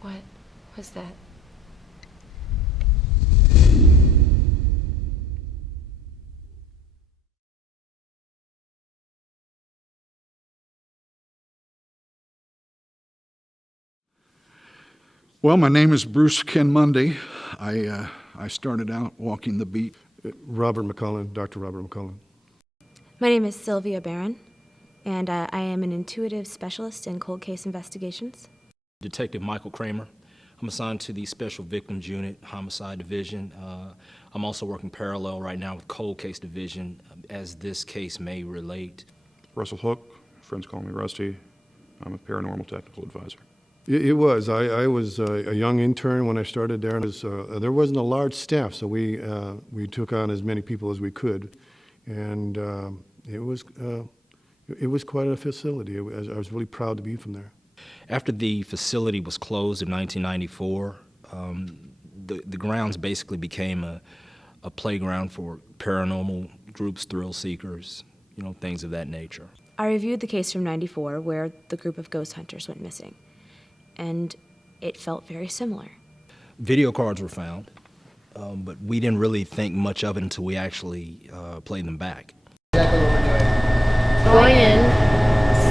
What was that? Well, my name is Bruce Ken Mundy. I started out walking the beat. Robert McCullen, Dr. Robert McCullen. My name is Sylvia Barron, and I am an intuitive specialist in cold case investigations. Detective Michael Kramer. I'm assigned to the Special Victims Unit, Homicide Division. I'm also working parallel right now with Cold Case Division as this case may relate. Russell Hook, friends call me Rusty. I'm a paranormal technical advisor. It was. I was a young intern when I started there. There wasn't a large staff, so we took on as many people as we could, and it was quite a facility. I was really proud to be from there. After the facility was closed in 1994, the grounds basically became a playground for paranormal groups, thrill seekers, things of that nature. I reviewed the case from '94 where the group of ghost hunters went missing, and it felt very similar. Video cards were found, but we didn't really think much of it until we actually played them back. Going in,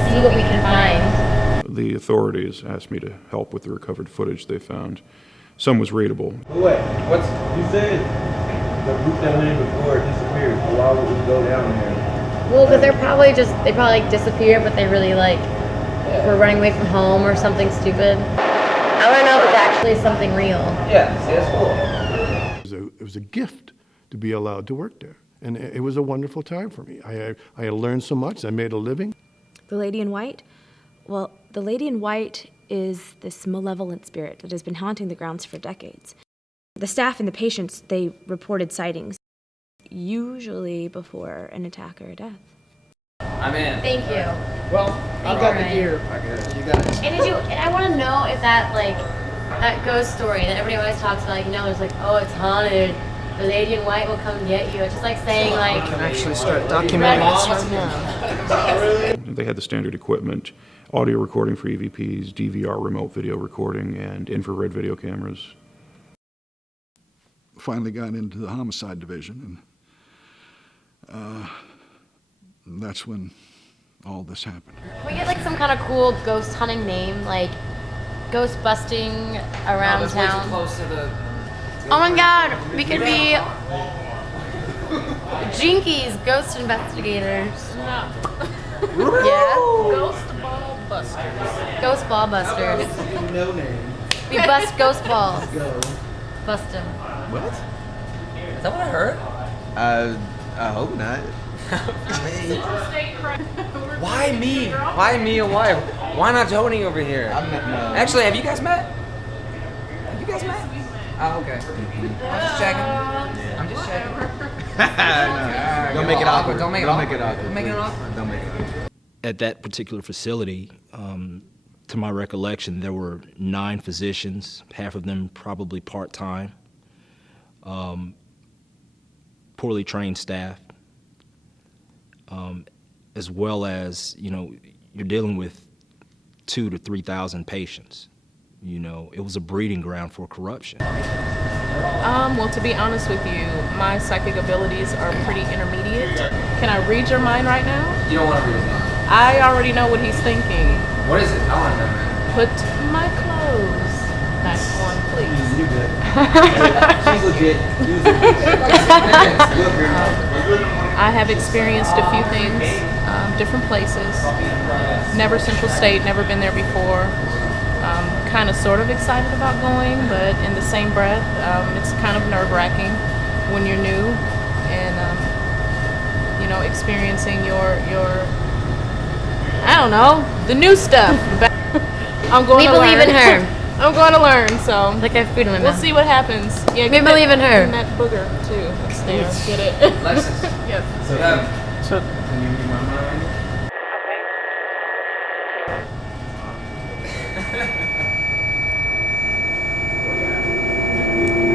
see what we can find. The authorities asked me to help with the recovered footage they found. Some was readable. Wait, you said the group that went in before disappeared, so why would we go down there? Well, because they probably disappeared, but they really were running away from home or something stupid. I want to know if it's actually something real. Yeah, see, that's cool. It was a gift to be allowed to work there, and it was a wonderful time for me. I had learned so much. I made a living. The Lady in White? Well, the Lady in White is this malevolent spirit that has been haunting the grounds for decades. The staff and the patients, they reported sightings, usually before an attack or a death. I'm in. Thank you. Well, I've got the gear. You got it. And I want to know if that ghost story that everybody always talks about, it's oh, it's haunted. The Lady in White will come get you. It's just saying we can actually start documenting this right now. They had the standard equipment, audio recording for EVPs, DVR remote video recording, and infrared video cameras. Finally got into the homicide division, and that's when all this happened. Can we get some kind of cool ghost hunting name, like ghost busting around town? Way too close to the. Oh my God, we could be Jinkies, ghost investigators. No. Yeah. Ghost ball busters. Ghost ball busters. No name. We bust ghost balls. Go. Bust them. What? Is that what I heard? I hope not. Why me? Why me and why? Why not Tony over here? Actually, have you guys met? Oh, okay. I'm just checking. Don't make it awkward. Don't make it awkward. At that particular facility, to my recollection, there were 9 physicians, half of them probably part-time, poorly trained staff, as well as, you're dealing with 2,000 to 3,000 patients. It was a breeding ground for corruption. Well, to be honest with you, my psychic abilities are pretty intermediate. Can I read your mind right now? You don't want to read his mind. I already know what he's thinking. What is it? I want to know, man. Put my clothes back on, please. You're good. She's legit. I have experienced a few things, different places. Never Central State, never been there before. Kind of sort of excited about going, but in the same breath, it's kind of nerve-wracking when you're new and, experiencing your I don't know, the new stuff. I'm going to learn. We believe in her. I'm going to learn, so. Like I have food in my mouth. We'll see what happens. Yeah, We believe in her. And that booger, too. That's there. Get it? License. Yes. So, can you read my mind?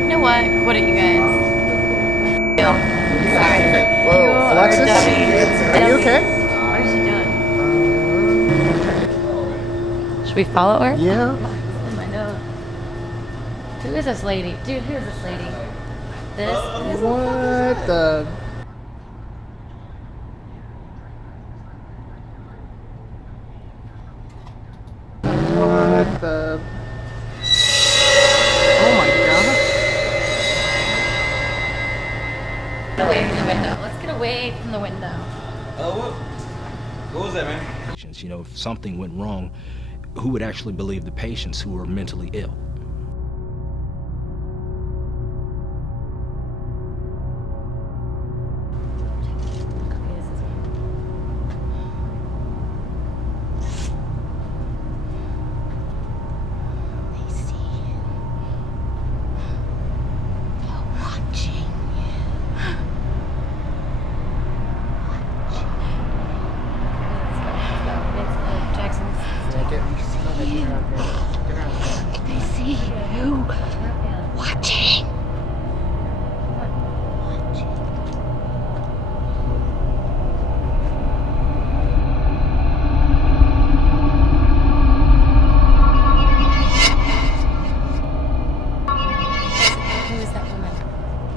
You know what? What are you guys? Sorry. Whoa, Alexis? Are you okay? What is she doing? Should we follow her? Yeah. In my nose. Who is this lady? Dude, who is this lady? This? What the? What the? Oh my god. Get away from the window. Let's get away from the window. What was that, man? Patients, if something went wrong, who would actually believe the patients who were mentally ill?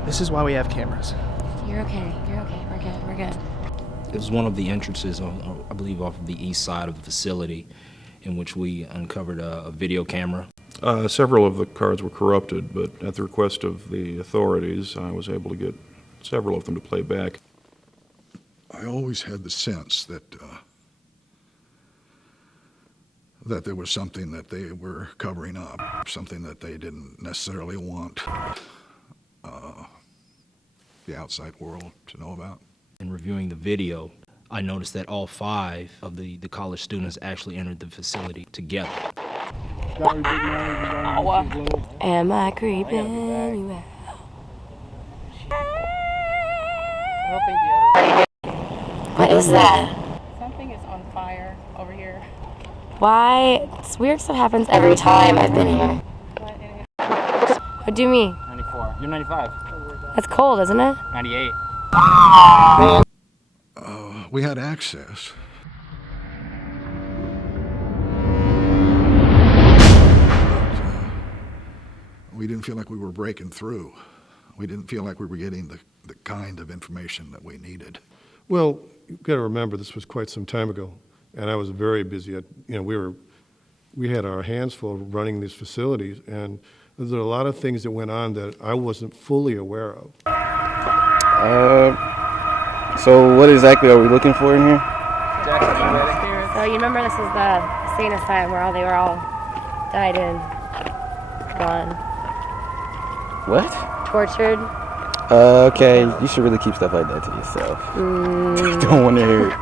This is why we have cameras. You're okay. You're okay. We're good. We're good. It was one of the entrances, I believe, off of the east side of the facility, in which we uncovered a video camera. Several of the cards were corrupted, but at the request of the authorities, I was able to get several of them to play back. I always had the sense that there was something that they were covering up, something that they didn't necessarily want the outside world to know about. In reviewing the video, I noticed that all 5 of the college students actually entered the facility together. Am I creeping you out? What is that? Something is on fire over here. Why? This weird stuff happens every time I've been here. What do you mean? 94. You're 95. That's cold, isn't it? 98. We had access. But we didn't feel like we were breaking through. We didn't feel like we were getting the kind of information that we needed. Well, you've got to remember this was quite some time ago, and I was very busy. We had our hands full running these facilities, and there's a lot of things that went on that I wasn't fully aware of. So what exactly are we looking for in here? So you remember this is the insane asylum where they were all died in, gone, What? tortured. Okay, you should really keep stuff like that to yourself. Don't want to hear it.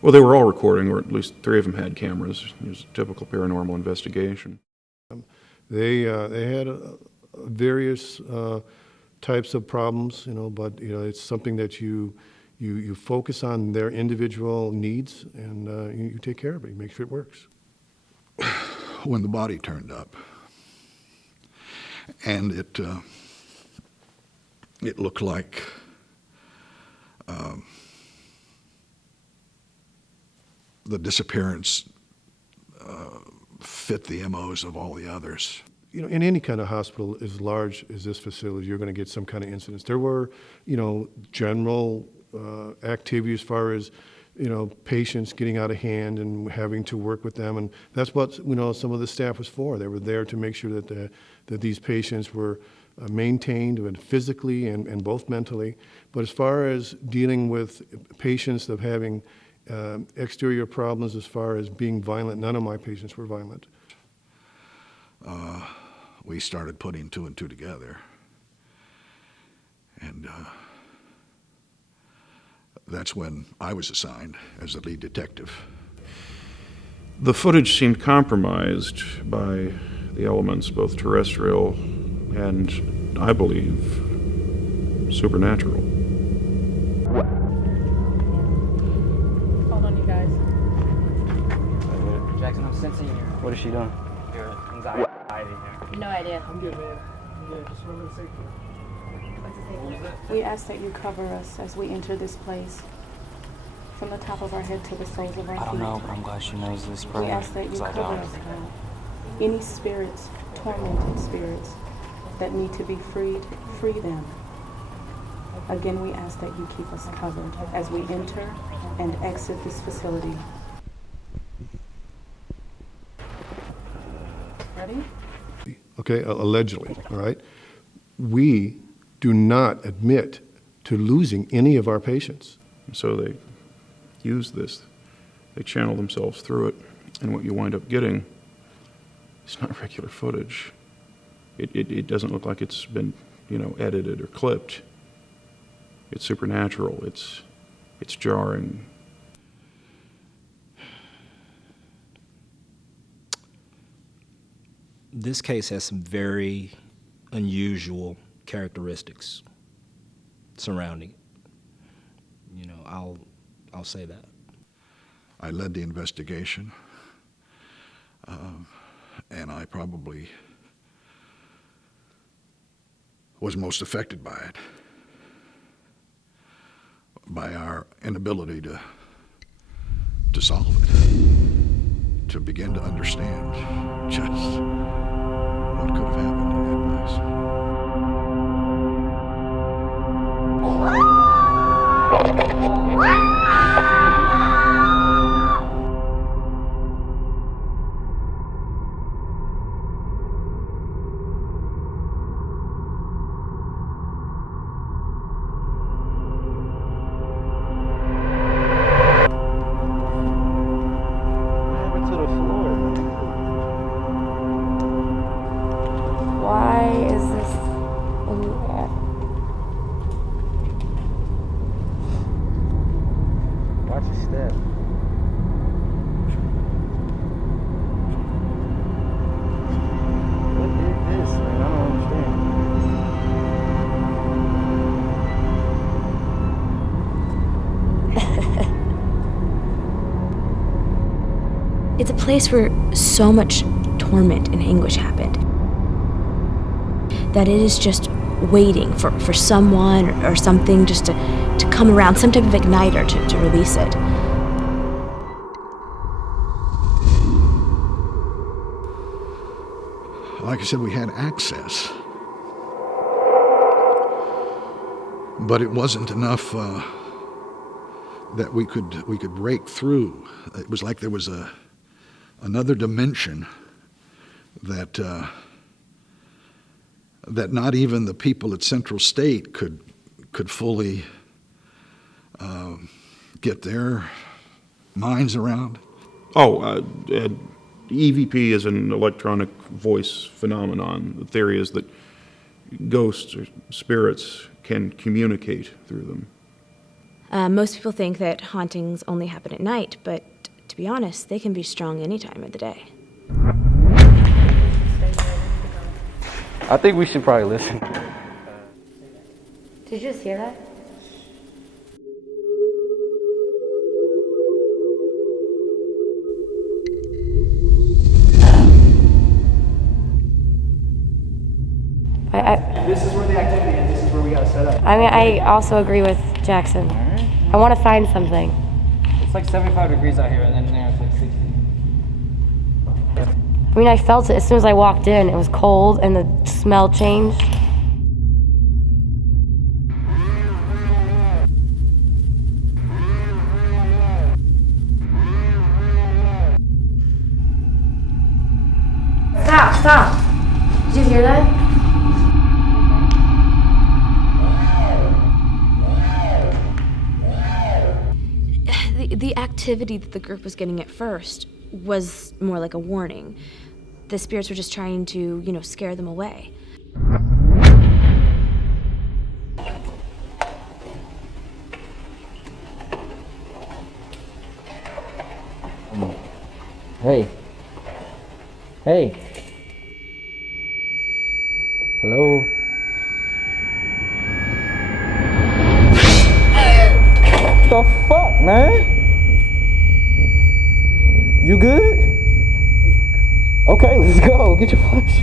Well, they were all recording, or at least 3 of them had cameras. It was a typical paranormal investigation. They had various types of problems, but it's something that you focus on their individual needs, and you take care of it. You make sure it works. When the body turned up, and it looked like the disappearance fit the MOs of all the others. In any kind of hospital as large as this facility, you're going to get some kind of incidents. There were, general activity as far as patients getting out of hand and having to work with them. And that's what, some of the staff was for. They were there to make sure that these patients were maintained physically and both mentally. But as far as dealing with patients of having exterior problems as far as being violent, none of my patients were violent. We started putting two and two together. And that's when I was assigned as the lead detective. The footage seemed compromised by the elements, both terrestrial and, I believe, supernatural. Hold on, you guys. Jackson, I'm sensing What is she doing? your anxiety here. No idea. I'm good, man. I'm good. Just remember the safety. We ask that you cover us as we enter this place, from the top of our head to the soles of our feet. I don't know, but I'm glad she knows this prayer. We ask that you 'cause I cover don't. us now. Any spirits, tormented spirits, that need to be freed, free them. Again, we ask that you keep us covered as we enter and exit this facility. Ready? Okay, allegedly, all right? We do not admit to losing any of our patients. So they use this, they channel themselves through it, and what you wind up getting is not regular footage. It doesn't look like it's been, edited or clipped. It's supernatural, it's jarring. This case has some very unusual characteristics surrounding it. I'll say that. I led the investigation, and I probably was most affected by it, by our inability to solve it, to begin to understand just what could have happened in that place. Why is this in the air? Watch your step. What is this, man? I don't understand. It's a place where so much torment and anguish happened that it is just waiting for someone or something just to come around, some type of igniter to release it. Like I said, we had access, but it wasn't enough that we could break through. It was like there was another dimension that not even the people at Central State could fully get their minds around. EVP is an electronic voice phenomenon. The theory is that ghosts or spirits can communicate through them. Most people think that hauntings only happen at night, but to be honest, they can be strong any time of the day. I think we should probably listen. Did you just hear that? This is where the activity is. This is where we gotta set up. I also agree with Jackson. I want to find something. It's like 75 degrees out here, and then there it's like 60. I mean, I felt it as soon as I walked in. It was cold and the smell changed. stop. Did you hear that? The activity that the group was getting at first was more like a warning. The spirits were just trying to, scare them away. Hey. Hey. Hello. What the fuck, man? You good? Okay, let's go. Get your flash.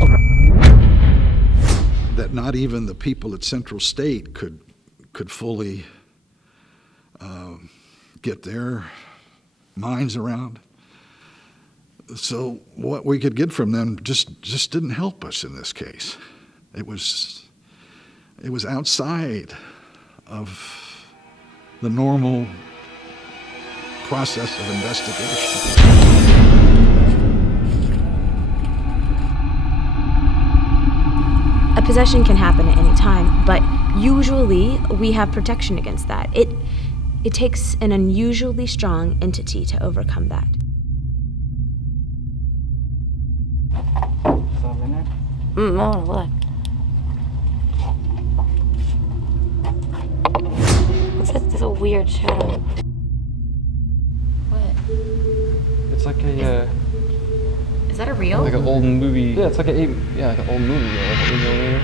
That not even the people at Central State could fully get their minds around. So what we could get from them just didn't help us in this case. It was outside of the normal process of investigation. A possession can happen at any time, but usually we have protection against that. It takes an unusually strong entity to overcome that. I wanna look. What's that? There's a weird shadow. What? It's like a Is that a real? like an old movie. Yeah, it's like like an old movie, like an 8mm.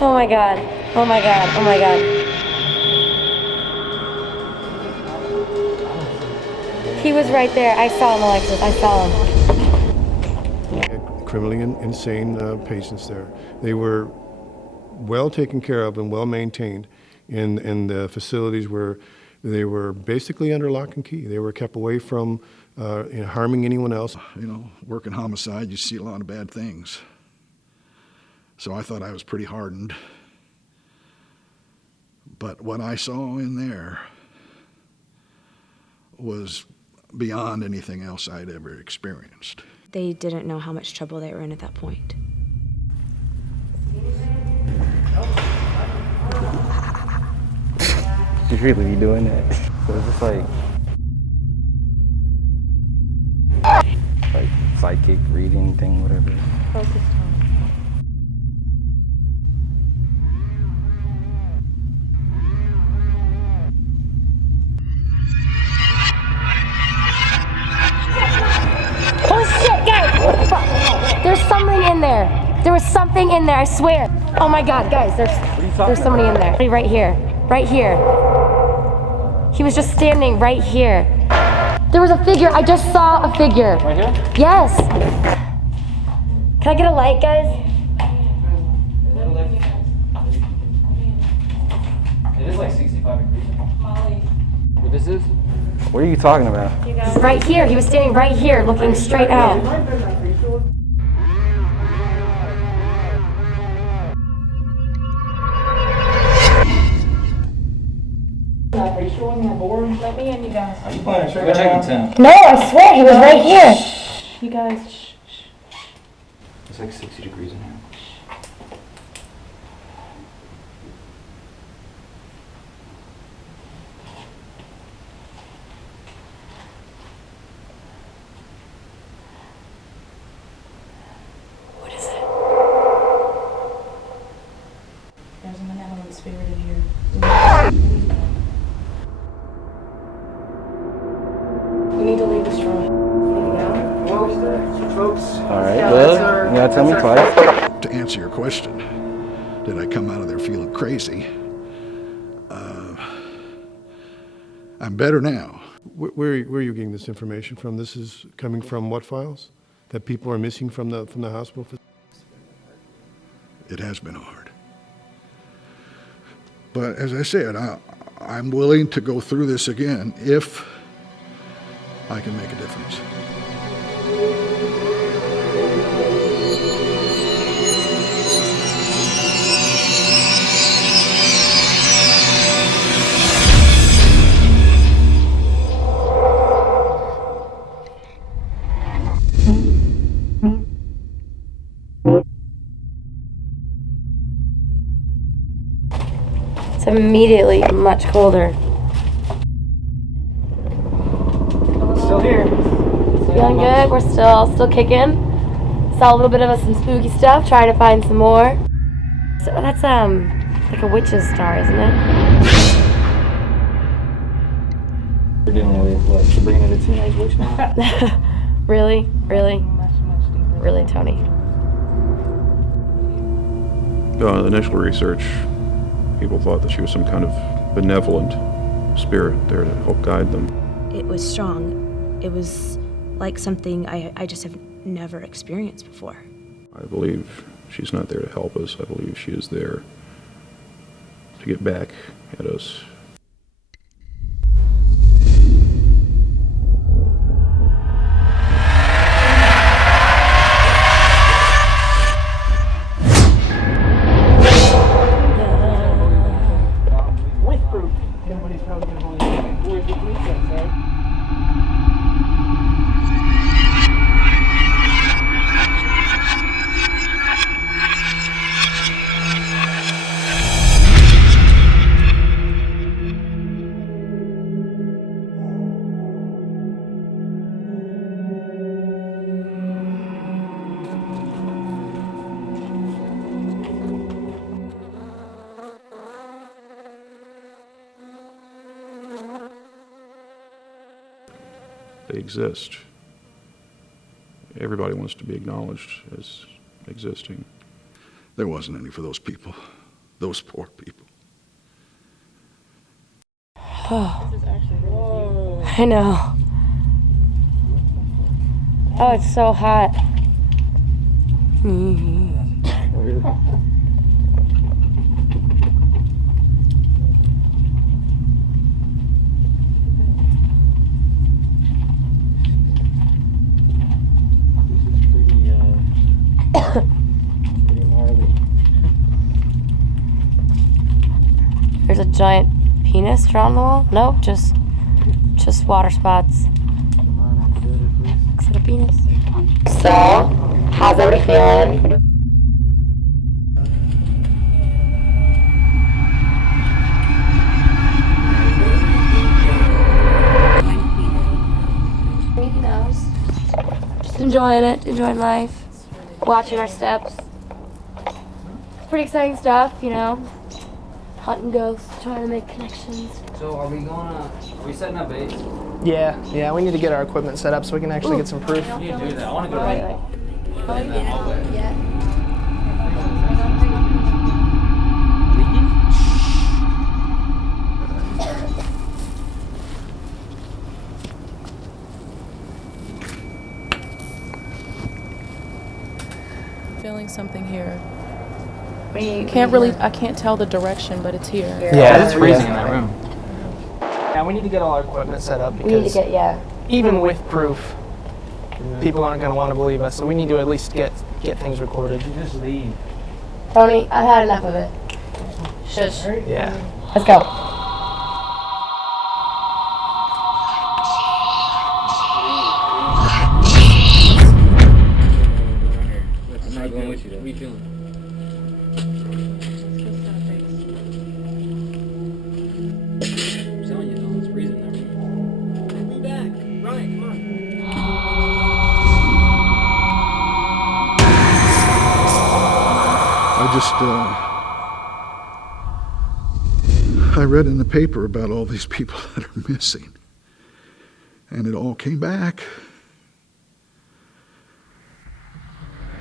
Oh my god. Oh my god. Oh my god. He was right there. I saw him, Alexis. I saw him. Criminally insane patients there. They were well taken care of and well maintained in the facilities where they were basically under lock and key. They were kept away from harming anyone else. Working homicide, you see a lot of bad things. So I thought I was pretty hardened. But what I saw in there was beyond anything else I'd ever experienced. They didn't know how much trouble they were in at that point. She's really be doing that. So it's just like psychic reading thing, whatever. Focus on. Oh shit, guys! Fuck. There's something in there. There was something in there, I swear. Oh my god, guys, there's somebody in there. Right here. Right here. He was just standing right here. There was a figure. I just saw a figure. Right here? Yes. Can I get a light, guys? It is like 65 degrees. Moli. What this is? What are you talking about? He's right here. He was standing right here, looking straight out. Are you showing me on board? Let me in, you guys. Are you playing a trick or treat? No, I swear he was right here. You guys, It's like 60 degrees in here. What is it? there's a malevolent spirit in here. We need to leave this room. Folks. All right, well, you gotta tell me twice. To answer your question, did I come out of there feeling crazy? I'm better now. Where are you getting this information from? This is coming from what files? That people are missing from the hospital? It has been hard. But as I said, I'm willing to go through this again if I can make a difference. It's immediately much colder. Still here. Feeling good. We're still kicking. Saw a little bit of some spooky stuff. Trying to find some more. So that's like a witch's star, isn't it? We're dealing with what? Bringing in a teenage witch now? Really, Tony. The initial research, people thought that she was some kind of benevolent spirit there to help guide them. It was strong. It was like something I just have never experienced before. I believe she's not there to help us. I believe she is there to get back at us. They exist. Everybody wants to be acknowledged as existing. There wasn't any for those people, those poor people. Oh, I know. Oh, it's so hot. Pretty gnarly. There's a giant penis drawn on the wall? Nope, just water spots. Come on, I can do it, please. Looks like a penis. So, how's everybody feeling? Just enjoying it, enjoying life, watching our steps. It's pretty exciting stuff, you know. Hunting ghosts, trying to make connections. So are we setting up base? Yeah, we need to get our equipment set up so we can actually get some proof. We need to do that. I want to go in that hallway. Feeling something here. Can't I can't tell the direction, but it's here. Yeah, It's freezing in that room. Yeah, we need to get all our equipment set up We need to because get, even with proof, people aren't going to want to believe us. So we need to at least get things recorded. You just leave. Tony, I've had enough of it. Shush. Yeah. Let's go. I'm not going with you though. What are you feeling? I'm telling you, no, it's freezing in that room. Bring me back. Ryan, come I read in the paper about all these people that are missing, and it all came back.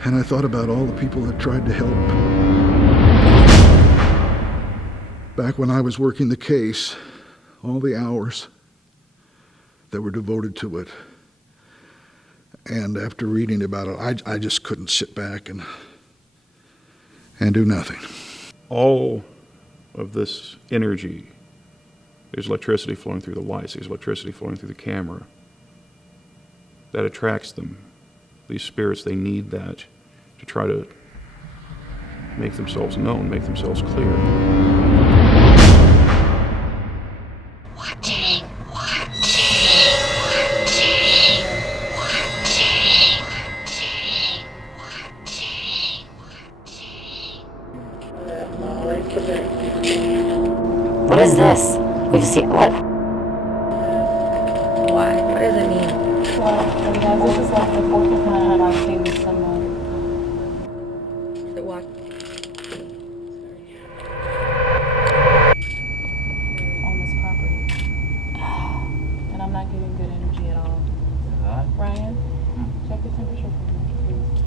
And I thought about all the people that tried to help. Back when I was working the case, all the hours that were devoted to it. And after reading about it, I just couldn't sit back and do nothing. All of this energy. There's electricity flowing through the lights, there's electricity flowing through the camera. That attracts them. These spirits, they need that to try to make themselves known, make themselves clear. Watching. What is this? We've seen what? Why? What does it mean? Well, this is like the fourth time I've seen this somebody. What? On this property. And I'm not getting good energy at all. Ryan, check the temperature for me, please.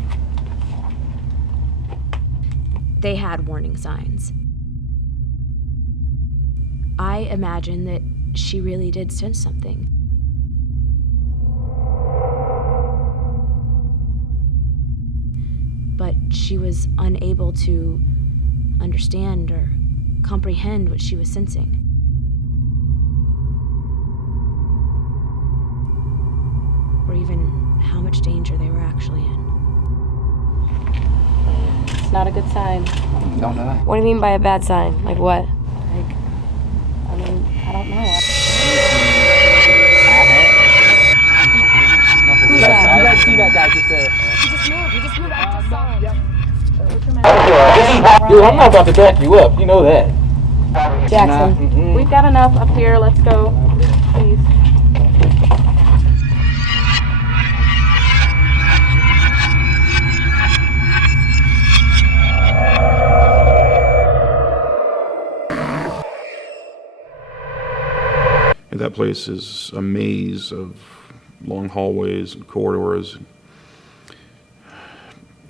They had warning signs. I imagine that she really did sense something. But she was unable to understand or comprehend what she was sensing. Or even how much danger they were actually in. It's not a good sign. Don't do that. What do you mean by a bad sign? Like what? Like, I mean, I don't know. Who's that? You guys see that guy just there? He just moved. I just saw him. Dude, I'm not about to back you up. You know that. Jackson. We've got enough up here. Let's go. Please. And that place is a maze of long hallways and corridors.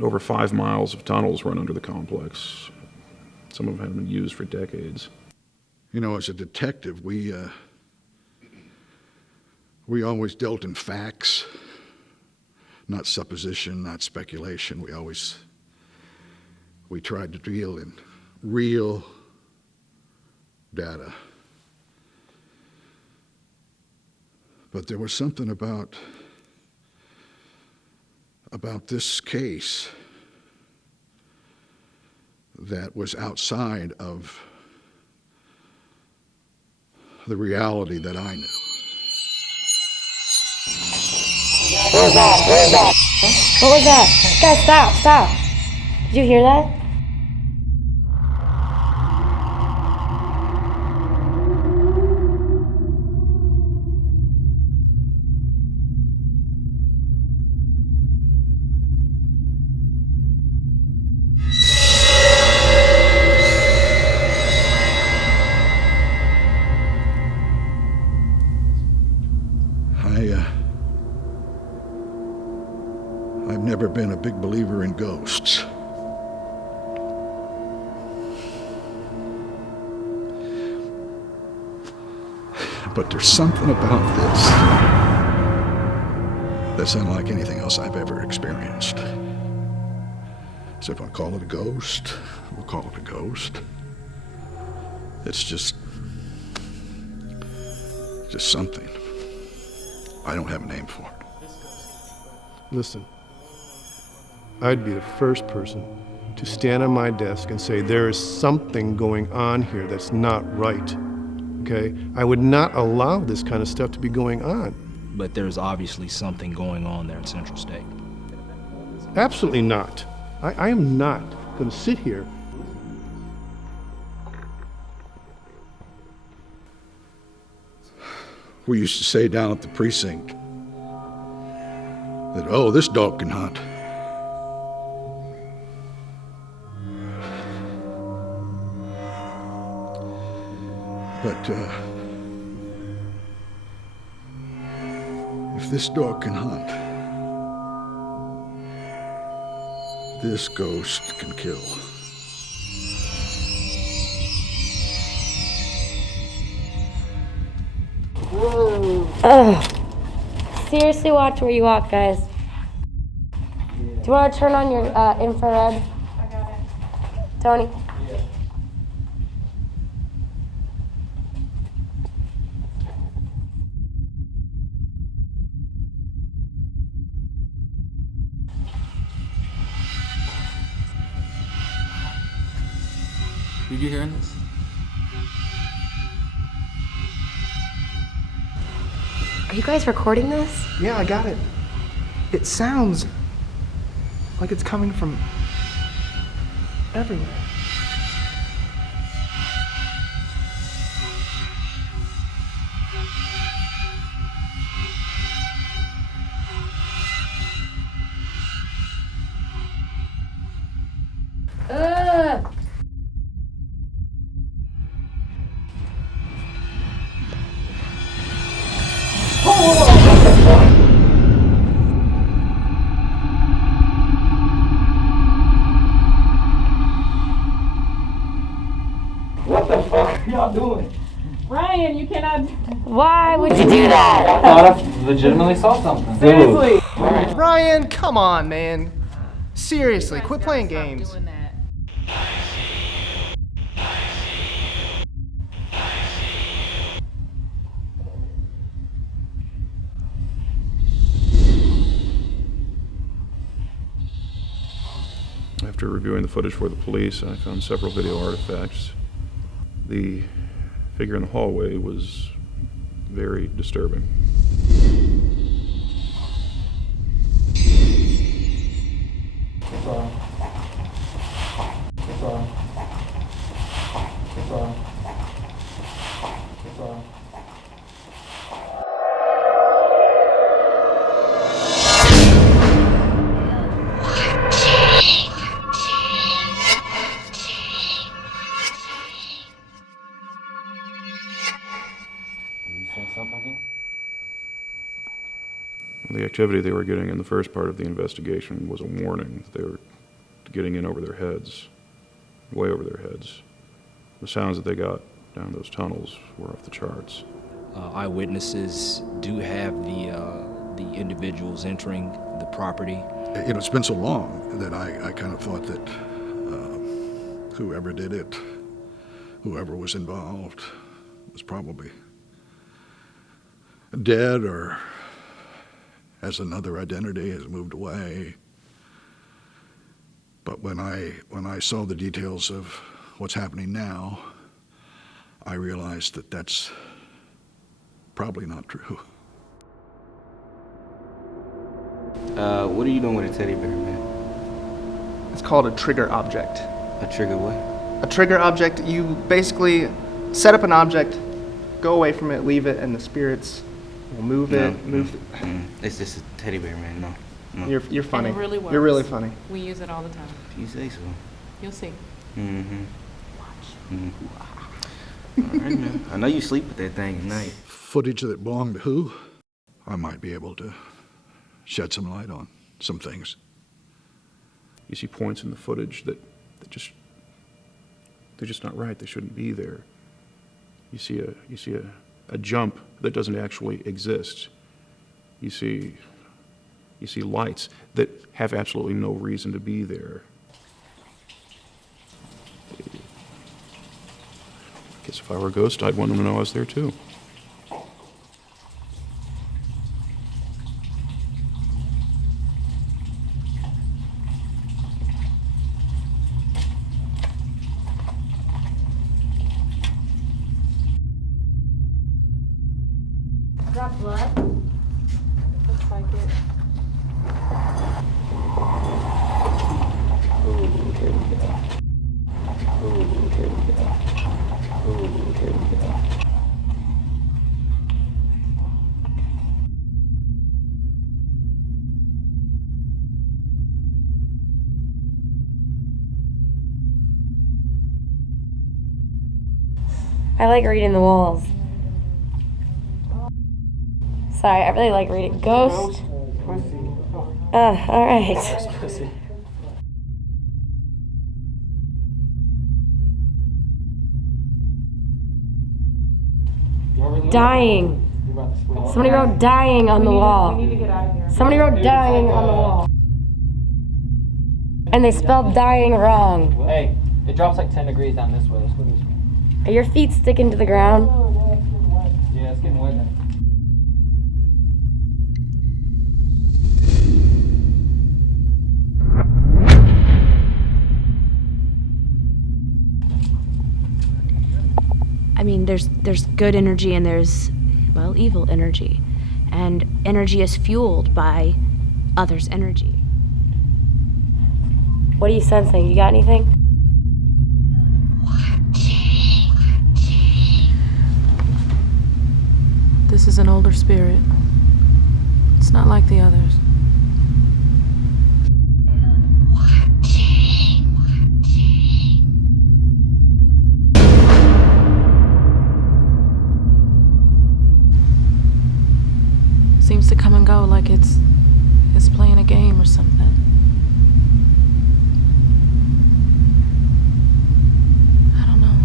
Over 5 miles of tunnels run under the complex. Some of them have been used for decades. You know, as a detective, we always dealt in facts, not supposition, not speculation. We tried to deal in real data. But there was something about this case that was outside of the reality that I knew. What was that? What was that? Guys, stop. Did you hear that? I've never been a big believer in ghosts. But there's something about this that's unlike anything else I've ever experienced. So if I call it a ghost, we'll call it a ghost. It's just something. I don't have a name for it. Listen, I'd be the first person to stand on my desk and say there is something going on here that's not right, okay? I would not allow this kind of stuff to be going on. But there's obviously something going on there in Central State. Absolutely not. I am not going to sit here. We used to say down at the precinct that, oh, this dog can hunt. But if this dog can hunt, this ghost can kill. Seriously, watch where you walk, guys. Do you want to turn on your infrared? I got it. Tony? Did you hear this? Are you guys recording this? Yeah, I got it. It sounds like it's coming from everywhere. What the fuck are y'all doing? Ryan, you cannot. Why would you do that? I thought I legitimately saw something. Seriously! Ryan, come on, man. Seriously, quit playing games. After reviewing the footage for the police, I found several video artifacts. The figure in the hallway was very disturbing. The activity they were getting in the first part of the investigation was a warning that they were getting in over their heads, way over their heads. The sounds that they got down those tunnels were off the charts. Eyewitnesses do have the individuals entering the property. You know, it's been so long that I kind of thought that whoever did it, whoever was involved, was probably dead or has another identity, has moved away. But when I saw the details of what's happening now, I realized that that's probably not true. What are you doing with a teddy bear, man? It's called a trigger object. A trigger what? A trigger object, you basically set up an object, go away from it, leave it, and the spirits will move it. It's just a teddy bear, man. No. You're funny. And it really works. You're really funny. We use it all the time. If you say so. You'll see. Watch. All right, man. I know you sleep with that thing at night. Footage that belonged to who? I might be able to shed some light on some things. You see points in the footage that they're just not right. They shouldn't be there. You see a jump that doesn't actually exist. You see lights that have absolutely no reason to be there. I guess if I were a ghost, I'd want them to know I was there too. Drop blood? Looks like it. I like reading the walls. Sorry, I really like reading. Ghost? Alright. Dying. Somebody wrote dying on the wall. We need to get out of here. Somebody wrote dying on the wall. And they spelled dying wrong. Hey, it drops like 10 degrees down this way. Let's go this way. Are your feet sticking to the ground? Yeah, it's getting wet now. mean, there's good energy and there's, well, evil energy. And energy is fueled by others' energy. What are you sensing? You got anything? This is an older spirit. It's not like the others. Seems to come and go like it's playing a game or something. I don't know.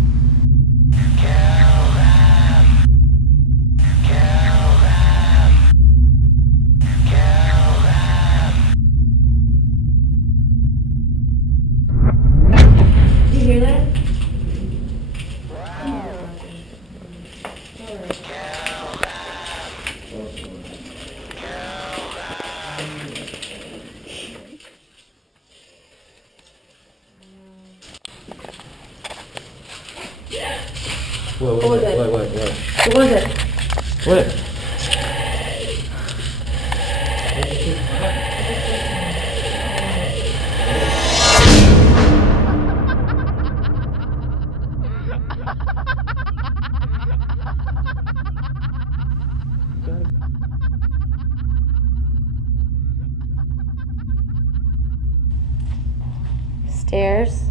Did you hear that? What was it? What was it? What? Stairs?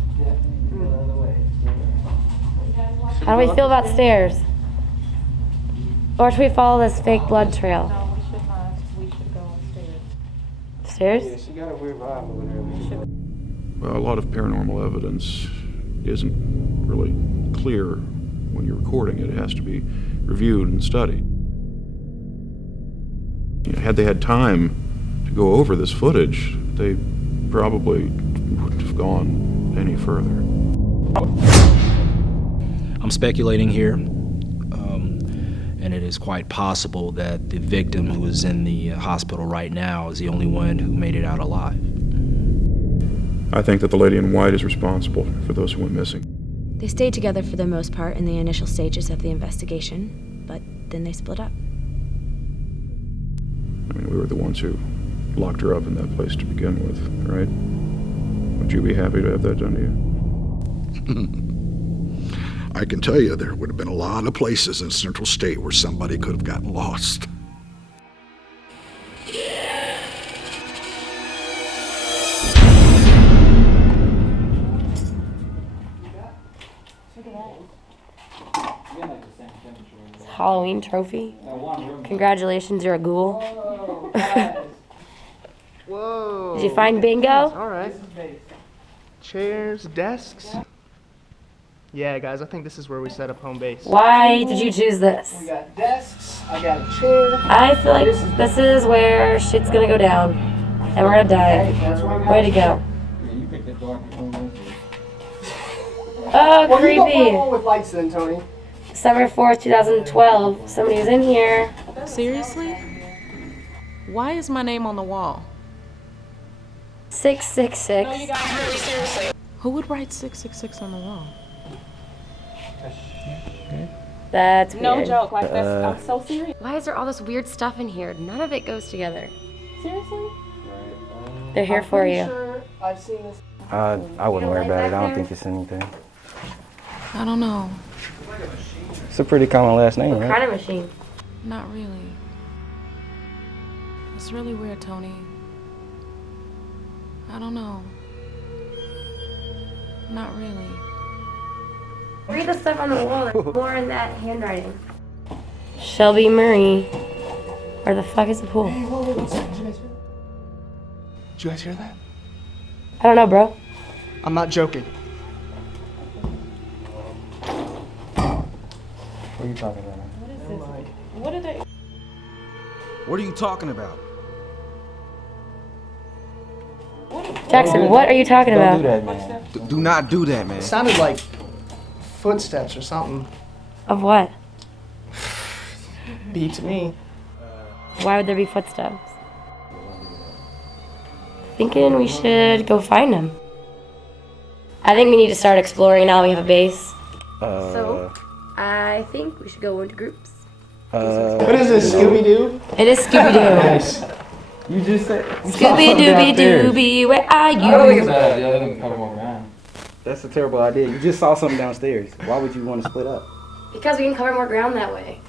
How do we feel about stairs? Or should we follow this fake blood trail? No, we should not. We should go upstairs. Stairs? She got a weird vibe over there. Well, a lot of paranormal evidence isn't really clear when you're recording it. It has to be reviewed and studied. You know, had they had time to go over this footage, they probably wouldn't have gone any further. I'm speculating here, and it is quite possible that the victim who is in the hospital right now is the only one who made it out alive. I think that the lady in white is responsible for those who went missing. They stayed together for the most part in the initial stages of the investigation, but then they split up. I mean, we were the ones who locked her up in that place to begin with, right? Would you be happy to have that done to you? I can tell you there would have been a lot of places in Central State where somebody could have gotten lost. Halloween trophy? Congratulations, you're a ghoul. Whoa. Did you find bingo? All right. Chairs, desks. Yeah, guys, I think this is where we set up home base. Why did you choose this? We got desks. I got a chair. I feel like this is where shit's gonna go down. And we're gonna die. Way to go. You picked the dark room. Oh, Well, you go play creepy. along with lights then, Tony. December 4th, 2012. Somebody was in here. Seriously? Why is my name on the wall? 666. Who would write 666 on the wall? That's weird. No joke, like that's, I'm so serious. Why is there all this weird stuff in here? None of it goes together. Seriously? They're here for you. Sure, I've seen this. I wouldn't worry about it. I don't think it's anything. I don't know. It's a pretty common last name, What right? kind of machine? Not really. It's really weird, Tony. I don't know. Not really. Read the stuff on the wall. There's more in that handwriting. Shelby Murray. Where the fuck is the pool? Hey, whoa, what's that? Did you guys hear that? I don't know, bro. I'm not joking. What are you talking about? What did they? What are you talking about? Jackson, what are you talking Don't about? do that, man. Do not do that, man. It sounded like footsteps or something. Of what? Beats me. Why would there be footsteps? Thinking we should go find him. I think we need to start exploring now we have a base. So? I think we should go into groups. What is this, Scooby-Doo? It is Scooby-Doo. Nice. You just said Scooby-Dooby-Dooby, where are you? I don't think it's a bad idea. I think we can cover more ground. That's a terrible idea. You just saw something downstairs. Why would you want to split up? Because we can cover more ground that way.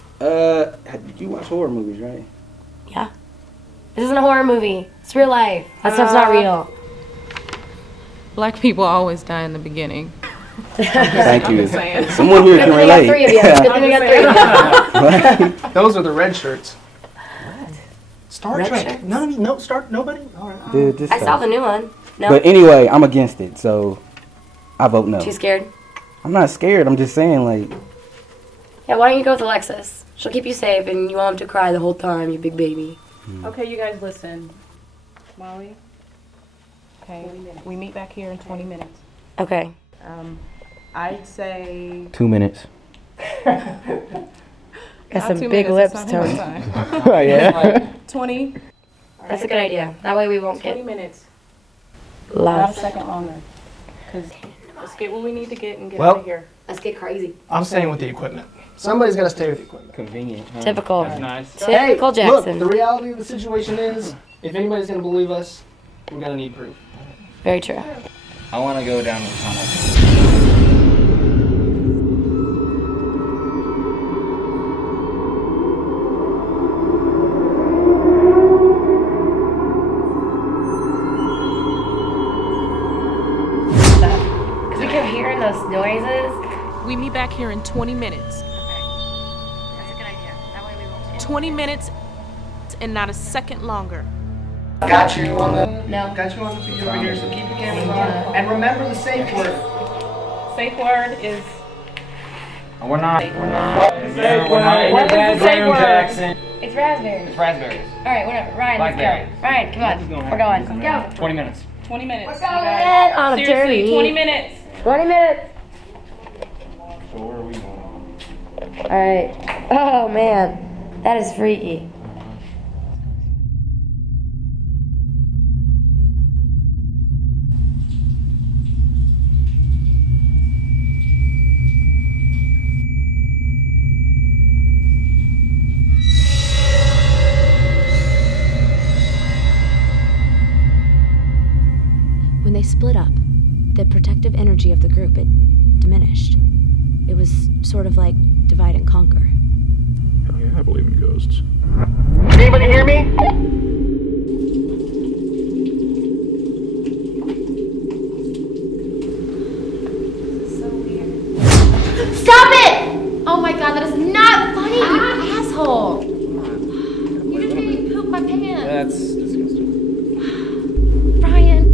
You watch horror movies, right? Yeah. This isn't a horror movie. It's real life. That stuff's not real. Black people always die in the beginning. Thank you. saying. Someone here Good can thing we got relate. 3 of you. Good thing we got 3 of you. Those are the red shirts. What? Star Red Trek. shirts? Nobody? All right. Dude, this I saw the new one. No? But anyway, I'm against it, so I vote no. Too scared? I'm not scared. I'm just saying, like, Yeah, why don't you go with Alexis? She'll keep you safe and you won't have to cry the whole time, you big baby. Okay, you guys listen. Molly? Okay, we meet back here in 20 minutes. Okay. I'd say... 2 minutes. Got Not some 2 big minutes, lips, it's not Tony. enough time. Oh, yeah? 20. That's a good idea. That way we won't 20 get minutes. Not a lost. second longer. Because let's get what we need to get and get Well- out of here. Let's get crazy. I'm staying with the equipment. Somebody's got to stay with the equipment. Convenient. Huh? Typical. Nice. Typical Hey, Jackson. look, the reality of the situation is, if anybody's going to believe us, we're going to need proof. Very true. I want to go down the tunnel. Because we kept hearing those noises. We meet back here in 20 minutes. That's a good idea. That way we won't get 20 minutes and not a second longer. Got you on the No. got you on the feed over here, so keep your cameras on. And remember the safe word. Safe word is... We're not. Safe We're not. What is the safe word? Jackson. It's raspberries. It's raspberries. Alright, whatever. Ryan, let's Blackberries. go. Ryan, come on. We're going. Let's go. 20 minutes. 20 minutes. We're going on a Seriously, journey. 20 minutes. 20 minutes. So where are we going? Alright. Oh man. That is freaky. When they split up, the protective energy of the group, it diminished. It was sort of like divide and conquer. Hell yeah, I believe in ghosts. Can anybody hear me? Stop it! Oh my god, that is not funny, you asshole! You just made me poop my pants. That's disgusting. Ryan.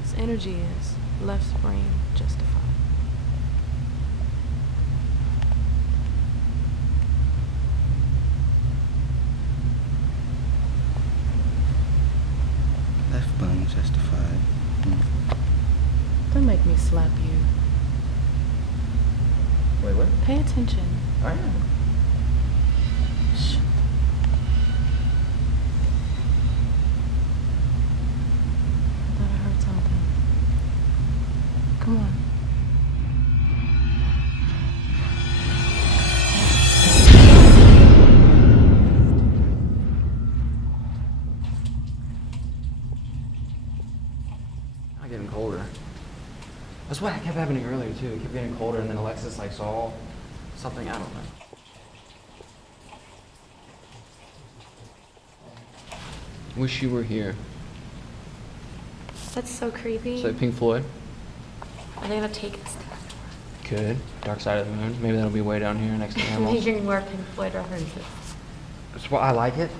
This energy is left brain justified. Left brain justified. Don't make me slap you. Wait, what? Pay attention. I am. Shh. I thought I heard something. Come on. Not getting colder. That's what kept happening earlier too. It kept getting colder, and then Alexis like saw something. I don't know. Wish you were here. That's so creepy. Is that Pink Floyd? Are they gonna take us to Could. Dark Side of the Moon. Maybe that'll be way down here next to that? Animals. Making more Pink Floyd references. That's why I like it.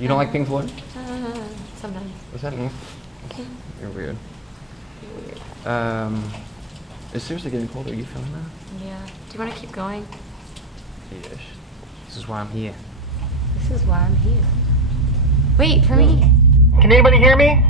You don't like Pink Floyd? Sometimes. What's that mean? You're weird. You're weird. It's seriously getting colder. Are you feeling that? Yeah. Do you want to keep going? Yes. This is why I'm here. This is why I'm here. Wait for me. Can anybody hear me?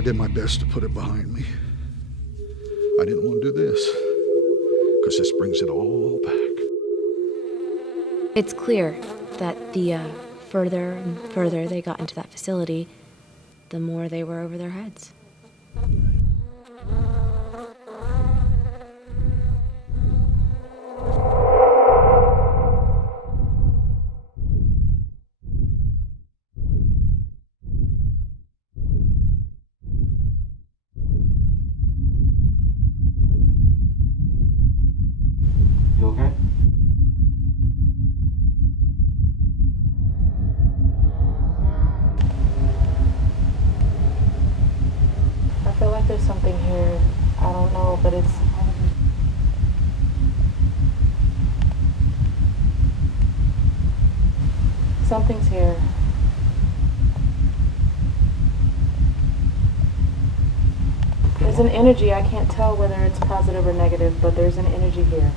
I did my best to put it behind me. I didn't want to do this, because this brings it all back. It's clear that the further and further they got into that facility, the more they were over their heads. You okay? I feel like there's something here. I don't know, but it's... Something's here. There's an energy. I can't tell whether it's positive or negative, but there's an energy here.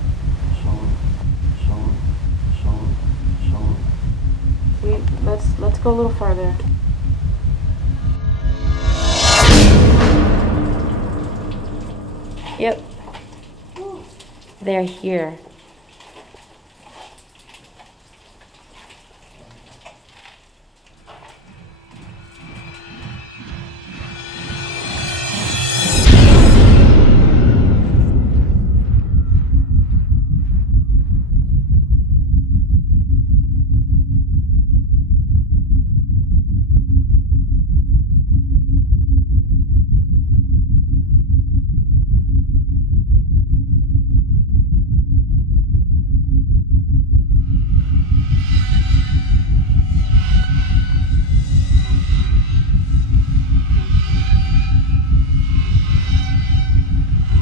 Let's go a little further. Yep. They're here.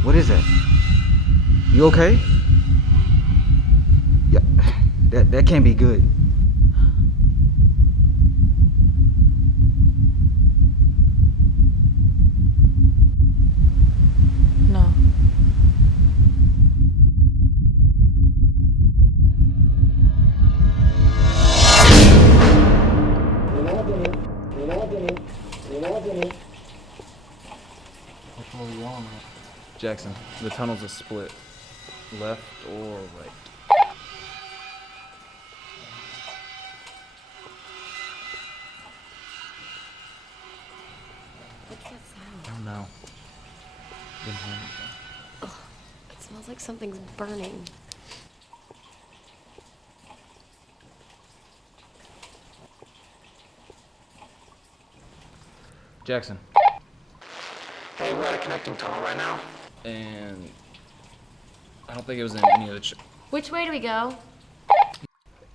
What is that? You okay? Yeah, that can't be good. No. Which one are we on? Jackson, the tunnels are split. Left or right? What's that sound? I don't know. It smells like something's burning. Jackson. Hey, we're at a connecting tunnel right now. And I don't think it was in any of the... Which way do we go?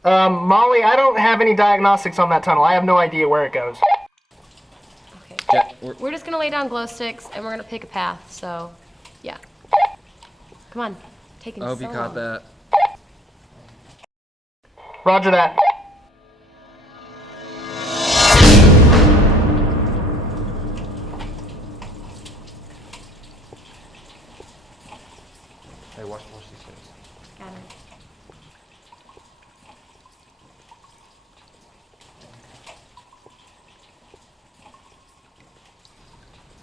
Molly, I don't have any diagnostics on that tunnel. I have no idea where it goes. Okay. We're just gonna lay down glow sticks and we're gonna pick a path, so yeah. Come on. Taking I hope so you caught long. that. Roger that. Hey, watch these things. Got it.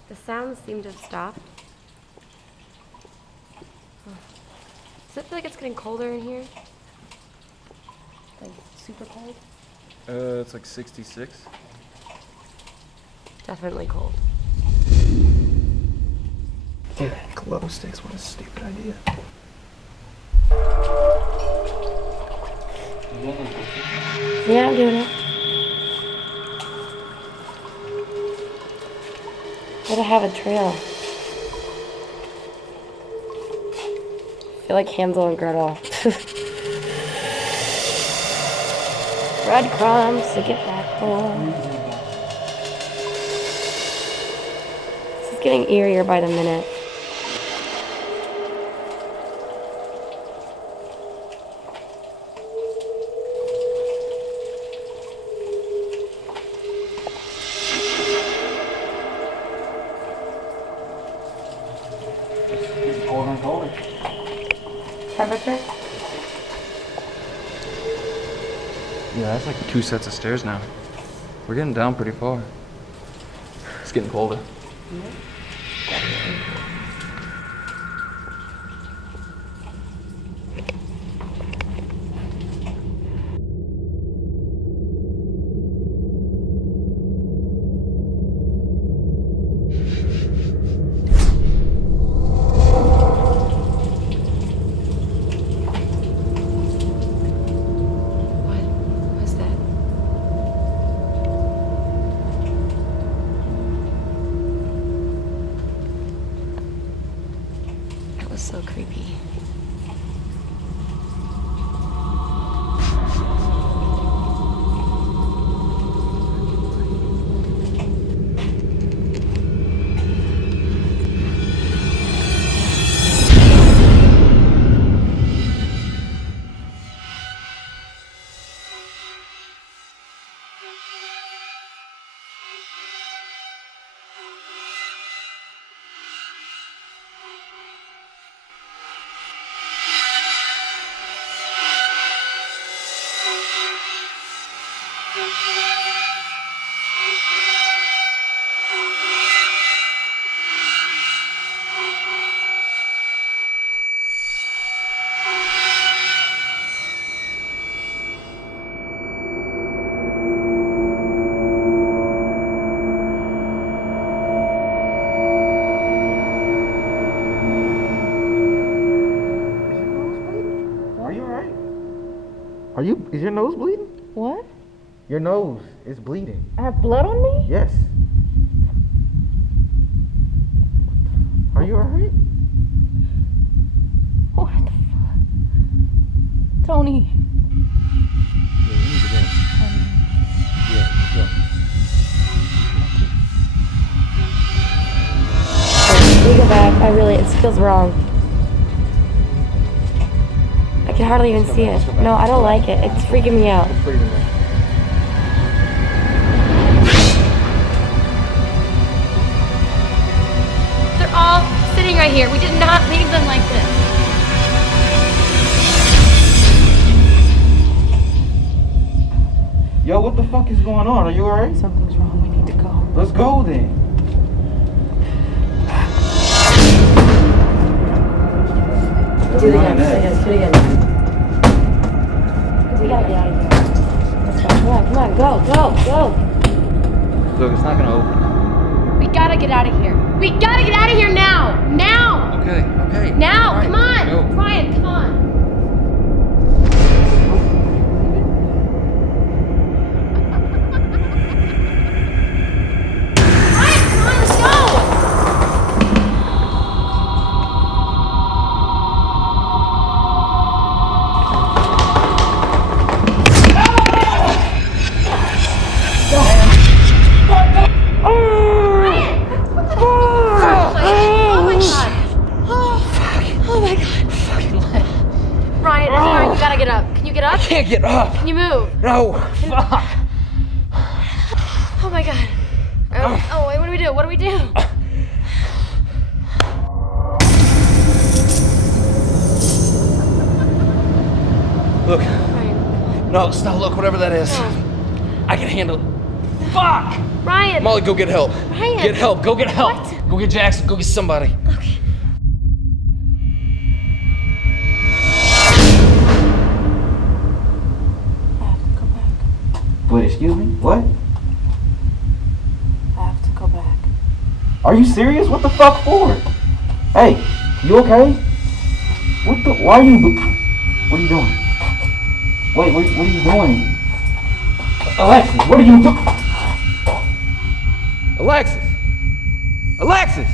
The sounds seem to have stopped. Does it feel like it's getting colder in here? Like super cold? It's like 66. Definitely cold. Dude, glow sticks, what a stupid idea. Yeah, I'm doing it. Gotta have a trail. I feel like Hansel and Gretel. Breadcrumbs to get back home. This is getting eerier by the minute. Colder and colder. Temperature? Yeah, that's like 2 sets of stairs now. We're getting down pretty far. It's getting colder. So creepy. Is your nose bleeding? What? Your nose is bleeding. I have blood on me? Yes. Are you alright? What the fuck? Tony. Yeah, we need to go. Yeah, let's go. Can we go back? It feels wrong. I can hardly even see it. No, I don't like it. It's freaking me out. It's freaking me out. They're all sitting right here. We did not leave them like this. Yo, what the fuck is going on? Are you alright? Something's wrong. We need to go. Let's go then. Do it again. Do it again. We gotta get out of here. Let's go. Come on. Go. Look, it's not gonna open. We gotta get out of here. We gotta get out of here now. Now. Okay. Now. Right. Come on. Go. Ryan, come on. I can't get up. Can you move? No. Fuck. Oh my god. Oh, wait, what do we do? What do we do? Look. Ryan. No, stop. Look, whatever that is. No. I can handle it. Fuck. Ryan. Molly, go get help. Ryan. Get help. Go get help. What? Go get Jackson. Go get somebody. Okay. Wait, excuse me? What? I have to go back. Are you serious? What the fuck for? Hey, you okay? Why are you, what are you doing? Wait, what are you doing? Alexis, what are you doing? Alexis! Alexis!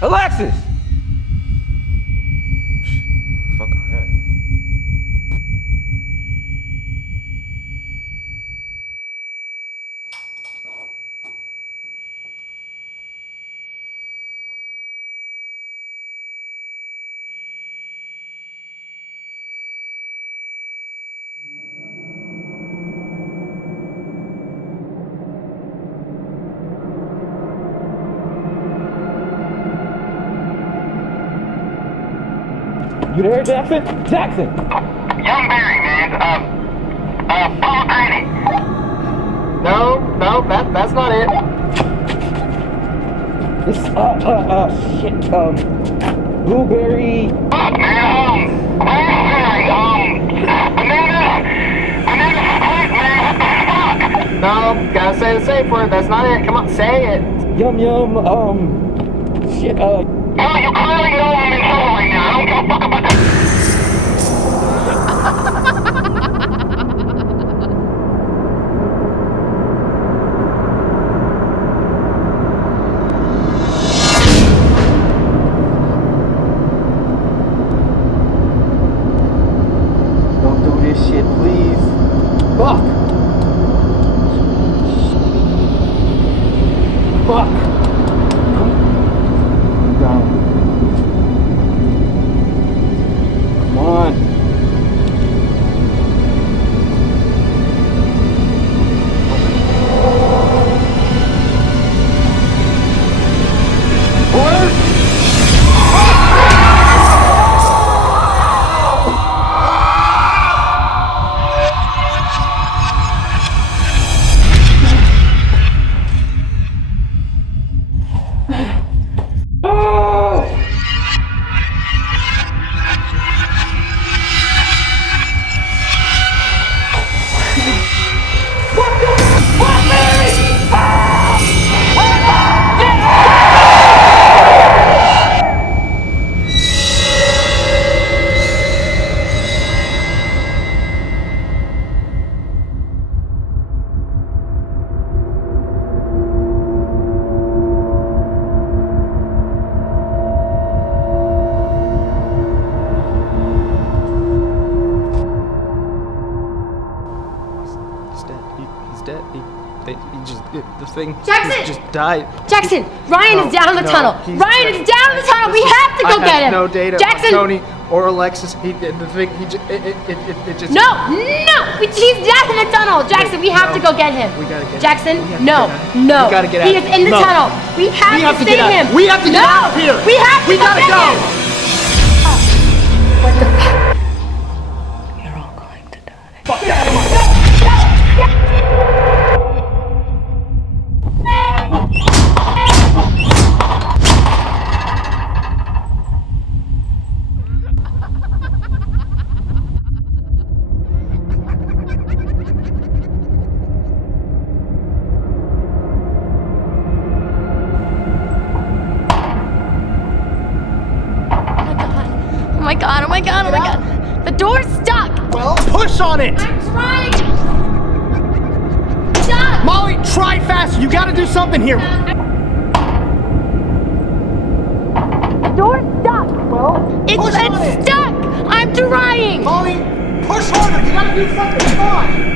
Alexis! Fuck on that. You there, Jackson? Jackson! Young Barry, man. Follow Granny. No, that's not it. Shit, blueberry. Fuck, man, raspberry, banana split, man, what the fuck? No, gotta say the safe word. That's not it. Come on, say it. Yum yum, shit, Yo, you clearly know I'm in trouble right now. I don't give a fuck about that. don't do this shit, please. Fuck! Fuck! Come down. Come on. The thing Jackson! just died. Jackson, Ryan is down in the tunnel. Ryan is down in the tunnel. We have to go get him. No data Jackson! on Tony or Alexis. The thing, it just. No! He's down in the tunnel. Jackson, we have to go get him. We gotta get Jackson, him. no. We gotta get out. He is in the tunnel. We have to save him. We have to get out of here. We have to gotta get go. him. What the fuck? You're all going to die. Fuck that. Come on. Oh my god. The door's stuck. Well, push on it. I'm trying. Stuck. Molly, try faster. You gotta do something here. The door's stuck. Well, It's stuck. I'm trying. Molly, push harder. You gotta do something. Come on.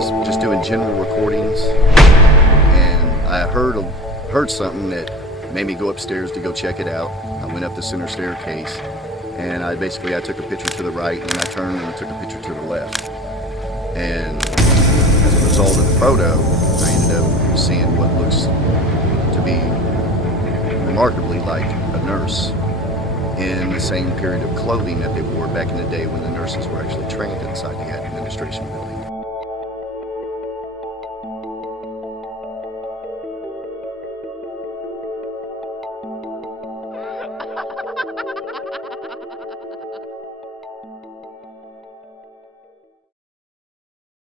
was just doing general recordings, and I heard something that made me go upstairs to go check it out. I went up the center staircase, and I took a picture to the right, and I turned and took a picture to the left. And as a result of the photo, I ended up seeing what looks to be remarkably like a nurse in the same period of clothing that they wore back in the day when the nurses were actually trained inside the administration building.